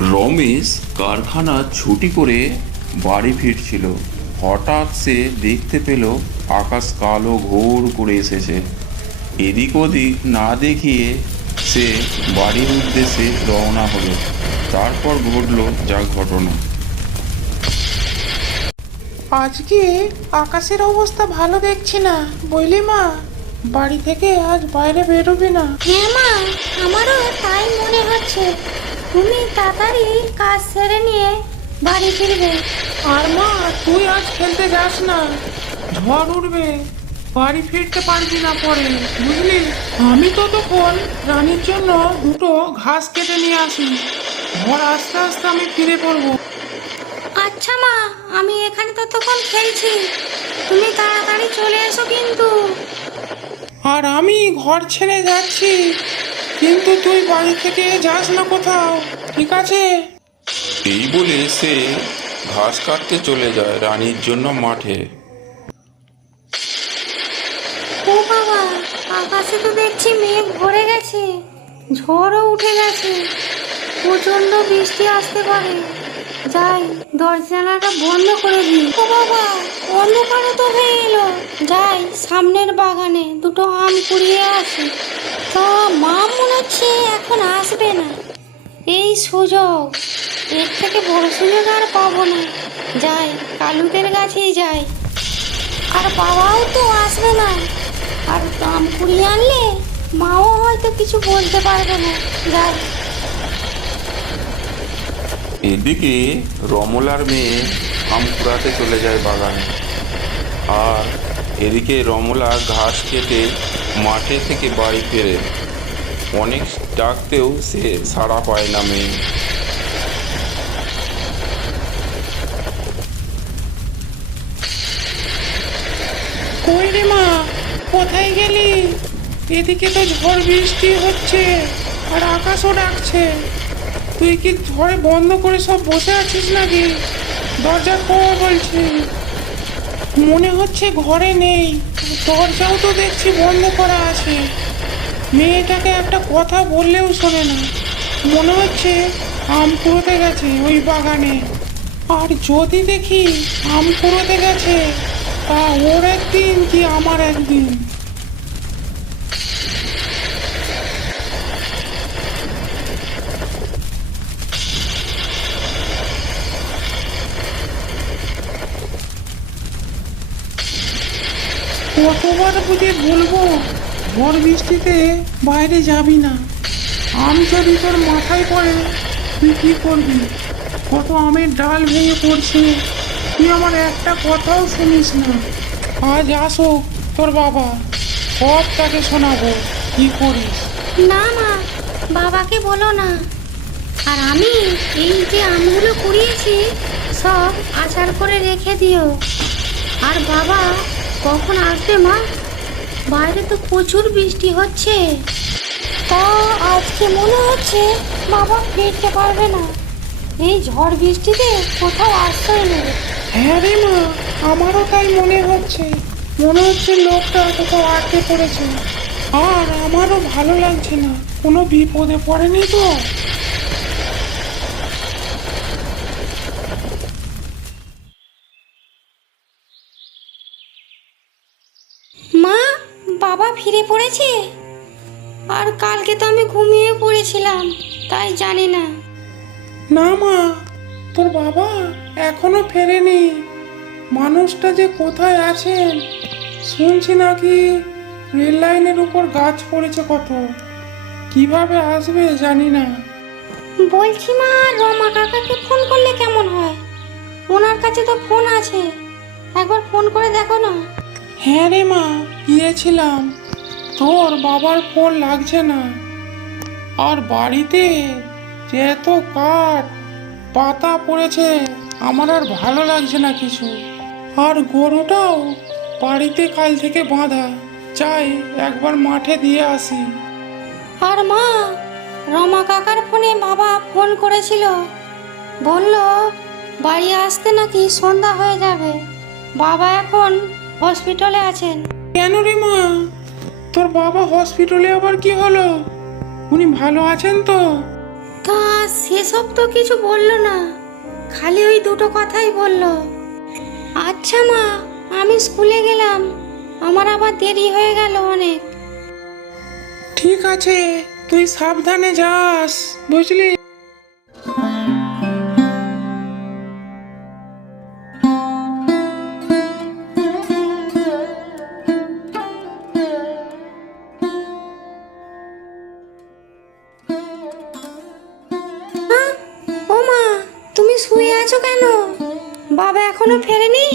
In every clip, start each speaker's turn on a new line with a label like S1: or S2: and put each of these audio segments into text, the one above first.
S1: রমেশ কারখানা ছুটি করে বাড়ি ফিরছিল। হঠাৎ সে দেখতে পেল আকাশ কালো ঘোর করে এসেছে। এদিক ওদিক না দেখিয়ে সে বাড়ির উদ্দেশ্যে রওনা হলো। তারপর ঘটলো যা ঘটনা।
S2: আজকে আকাশের অবস্থা ভালো দেখছি না বুঝলি মা। বাড়ি থেকে আজ বাইরে বেরোবি না।
S3: হ্যাঁ মা আমারও তাই মনে হচ্ছে। তুমি তাড়াতাড়ি কাজ সেরে নিয়ে বাড়ি ফিরবে।
S2: আর মা তুই আজ খেলতে যাস না। ঝড় উঠবে বাড়ি ফিরতে পারবি না পরে বুঝলি? আমি তো তখন রানীর জন্য দুটো ঘাস কেটে নিয়ে আসি। ঘর আস্তে আস্তে আমি ফিরে পড়ব।
S3: আচ্ছা মা আমি এখানে তো তখন খেলছি। তুমি তাড়াতাড়ি চলে এসো কিন্তু।
S2: আর আমি ঘর ছেড়ে যাচ্ছি। কিন্তু তুই বাড়ি থেকে যাস না কোথাও ঠিক আছে?
S1: এই বলে সে ঘাস কাটতে চলে যায় রানীর জন্য মাঠে।
S3: ও বাবা আকাশে তো দেখছি মেঘ ভরে গেছে ঝড়ও উঠে গেছে প্রচণ্ড বৃষ্টি আসতে পারে। যাই দরজাটা বন্ধ করে দিই। ও বাবা অন্ধকারও তো হয়ে এলো। যাই, সামনের বাগানে দুটো আম কুড়িয়ে আসি। তা মা মনে হচ্ছে এখন আসবে না। এই সুযোগ, এর থেকে বড় সুযোগ আর পাবো না। যাই, কালুদের কাছেই যাই। আর বাবাও তো আসবে না। আর আম কুড়িয়ে আনলে মাও হয়তো কিছু বলতে পারবে না। যাই।
S1: এদিকে রমলার মেয়ে আম কুড়াতে চলে যায় বাগানে। আর এদিকে রমলা ঘাস কেটে মাঠে থেকে বাড়ি ফেরে। অনেক ডাকতেও সে সাড়া পায় না মেয়ে।
S2: কই কোথায় গেলি? এদিকে তো ঝড় বৃষ্টি হচ্ছে, আর আকাশও ডাকছে। তুই কি ঘরে বন্ধ করে সব বসে আছিস নাকি? দরজা খোলা বলছি। মনে হচ্ছে ঘরে নেই। দরজাও তো দেখছি বন্ধ করা আছে। মেয়েটাকে একটা কথা বললেও শোনে না। মনে হচ্ছে আম কুড়োতে গেছে ওই বাগানে। আর যদি দেখি আম কুড়োতে গেছে, তা ওর একদিন কি আমার একদিন? কতবার বুঝে বলব ঝড় বৃষ্টিতে বাইরে যাবি না। আম যদি তোর মাথায় পড়ে, তুই কী করবি? কত আমের ডাল ভেঙে পড়ছে। তুই আমার একটা কথাও শুনিস না। আজ আসো তোর বাবা, সব তাকে শোনাবো, কি করিস।
S3: না মা, বাবাকে বলো না। আর আমি এই যে আমগুলো কুড়িয়েছি, সব আচার করে রেখে দিও। আর বাবা কখন আসবে মা? বাইরে তো প্রচুর বৃষ্টি হচ্ছে। তা আজকে মনে হচ্ছে বাবা ফিরতে পারবে না। এই ঝড় বৃষ্টিতে কোথাও আশ্রয় নেবে
S2: হ্যাঁ রে মা আমারও তাই মনে হচ্ছে। মনে হচ্ছে লোকটা কোথাও আটকে পড়েছে। আর আমারও ভালো লাগছে না। কোনো বিপদে পড়েনি তো
S3: মা বাবা ফিরে পড়েছে? আর কালকে তো আমি ঘুমিয়ে পড়েছিলাম তাই জানি না।
S2: না মা তোর বাবা এখনও ফেরেনি। মানুষটা যে কোথায় আছেন শুনছি নাকি রেল লাইনের উপর গাছ পড়েছে কত। কীভাবে আসবে জানি না।
S3: বলছি মা রমা কাকাকে ফোন করলে কেমন হয়? ওনার কাছে তো ফোন আছে একবার ফোন করে দেখো না।
S2: হ্যাঁ রে মা গিয়েছিলাম। তোর বাবার ফোন লাগছে না। আর বাড়িতে যে এত কাঠ পাতা পড়েছে আমার আর ভালো লাগছে না কিছু। আর গরুটাও বাড়িতে কাল থেকে বাঁধা চাই একবার মাঠে দিয়ে আসি।
S3: আর মা রমা কাকার ফোনে বাবা ফোন করেছিল। বলল বাড়ি আসতে নাকি সন্ধ্যা হয়ে যাবে। বাবা এখন হসপিটালে আছেন।
S2: কেন রে মা? তোর বাবা হসপিটালে আবার কি হলো? উনি ভালো আছেন তো?
S3: তা সেসব তো কিছু বলল না। খালি ওই দুটো কথাই বলল। আচ্ছা মা আমি স্কুলে গেলাম। আমার আবার দেরি হয়ে গেল অনেক।
S2: ঠিক আছে তুই সাবধানে যাস বুঝলি?
S3: আছো কেন? বাবা এখনও ফেরেনি?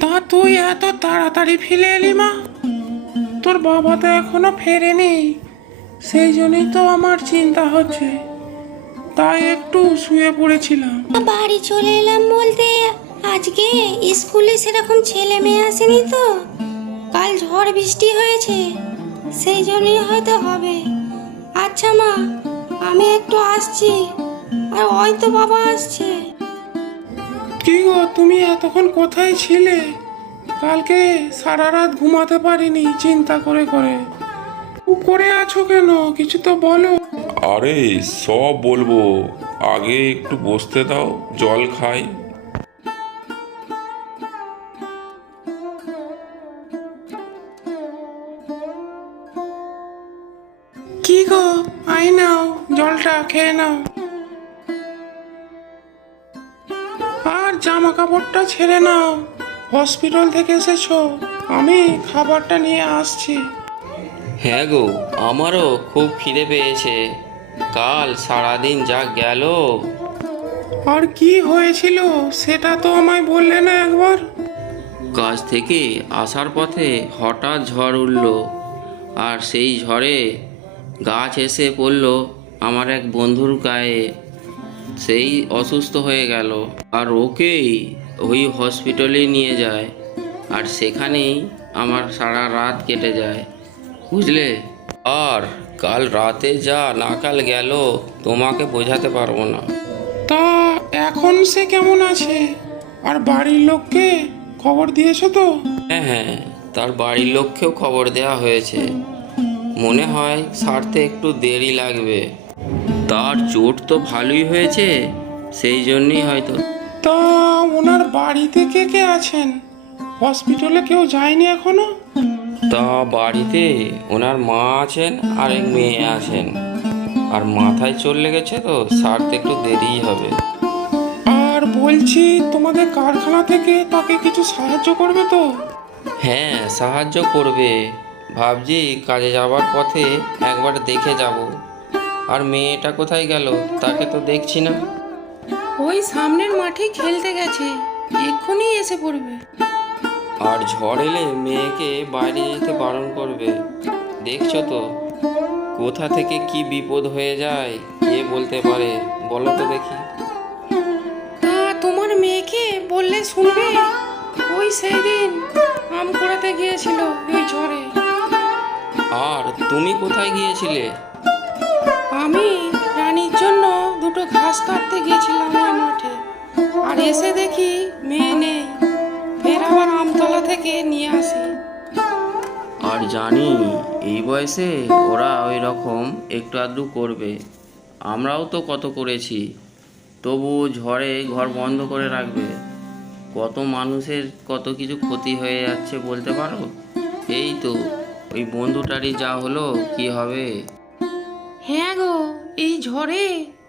S2: তা তুই এত তাড়াতাড়ি ফিরে এলি মা। তোর বাবা তো এখনও ফেরেনি। সেই জন্যই তো আমার চিন্তা হচ্ছে। তাই একটু শুয়ে পড়েছিলাম।
S3: বাড়ি চলে এলাম বলতে আজকে স্কুলে সেরকম ছেলে মেয়ে আসেনি তো। কাল ঝড় বৃষ্টি হয়েছে সেই জন্যই হয়তো হবে। আচ্ছা মা আমি একটু আসছি। আর হয়তো বাবা আসছে।
S2: কি গো তুমি এতক্ষণ কোথায় ছিলে? কালকে সারা রাত ঘুমাতে পারিনি চিন্তা করে করে। চুপ করে আছো কেন? কিছু তো বলো।
S1: আরে সব বলব। আগে একটু বসতে দাও জল খাই।
S2: কি গো আই নাও জলটা খেয়ে নাও। জামা কাপড়টা ছেড়ে নাও। হসপিটাল থেকে এসেছ। আমি খাবারটা নিয়ে আসছি।
S4: হ্যাঁ গো আমারও খুব খিদে পেয়েছে। কাল সারাদিন যা গেল।
S2: আর কি হয়েছিল সেটা তো আমায় বললে না একবার।
S4: কাজ থেকে আসার পথে হঠাৎ ঝড় উঠল। আর সেই ঝড়ে গাছ এসে পড়ল আমার এক বন্ধুর গায়ে। সেই অসুস্থ হয়ে গেল। আর ওকেই ওই হসপিটালে নিয়ে যায়। আর সেখানেই আমার সারা রাত কেটে যায়। বুঝলে? আর কাল রাতে যা নাকাল গেল তোমাকে বোঝাতে পারব না।
S2: তা এখন সে কেমন আছে? আর বাড়ির লোককে খবর দিয়েছ তো?
S4: হ্যাঁ হ্যাঁ তার বাড়ির লোককেও খবর দেওয়া হয়েছে। মনে হয় সারতে একটু দেরি লাগবে। তার চোট তো ভালোই হয়েছে সেই জন্যই হয়তো।
S2: তা ওনার বাড়িতে কে কে আছেন? হসপিটালে কেউ যায়নি এখনও?
S4: তা বাড়িতে ওনার মা আছেন আর এক মেয়ে আছেন। আর মাথায় চোট লেগেছে তো সারতে একটু দেরিই হবে।
S2: আর বলছি তোমাদের কারখানা থেকে তাকে কিছু সাহায্য করবে তো?
S4: হ্যাঁ সাহায্য করবে। ভাবছি কাজে যাওয়ার পথে একবার দেখে যাব। আর মেয়েটা কোথায় গেল? তাকে তো দেখছি না।
S2: ওই সামনের মাঠে খেলতে গেছে। এক্ষুনি এসে পড়বে।
S4: আর ঝড় এলে মেয়েকে বাইরে যেতে বারণ করবে। দেখছ তো কোথা থেকে কি বিপদ হয়ে যায় কে বলতে পারে? বলো তো দেখি।
S2: তা তোমার মেয়েকে বললে শুনবে? ওই সেদিন আম কুড়াতে গিয়েছিল এই ঝড়ে।
S4: আর তুমি কোথায় গিয়েছিলে?
S2: আমি রানীর জন্য দুটো ঘাস কাটতে গিয়েছিলাম মাঠে। আর এসে দেখি মেয়ে নেই। ফের আবার আমতলা থেকে নিয়ে আসি।
S4: আর জানি, এই বয়সে ওরা ওই রকম একটু আধটু করবে। আমরাও তো কত করেছি। তবু ঝড়ে ঘর বন্ধ করে রাখবে। কত মানুষের কত কিছু ক্ষতি হয়ে যাচ্ছে বলতে পারো? এই তো, ওই বন্ধুটারই যা হলো, কি হবে?
S2: হ্যাঁ গো, এই ঝড়ে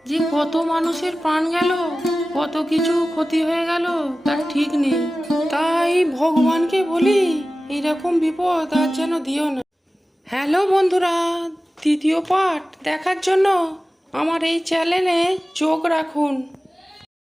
S2: যে কত মানুষের প্রাণ গেল, কত কিছু ক্ষতি হয়ে গেল, তার ঠিক নেই। তাই ভগবানকে বলি এইরকম বিপদ আর যেন দিও না। হ্যালো বন্ধুরা দ্বিতীয় পাঠ দেখার জন্য আমার এই চ্যানেলে চোখ রাখুন।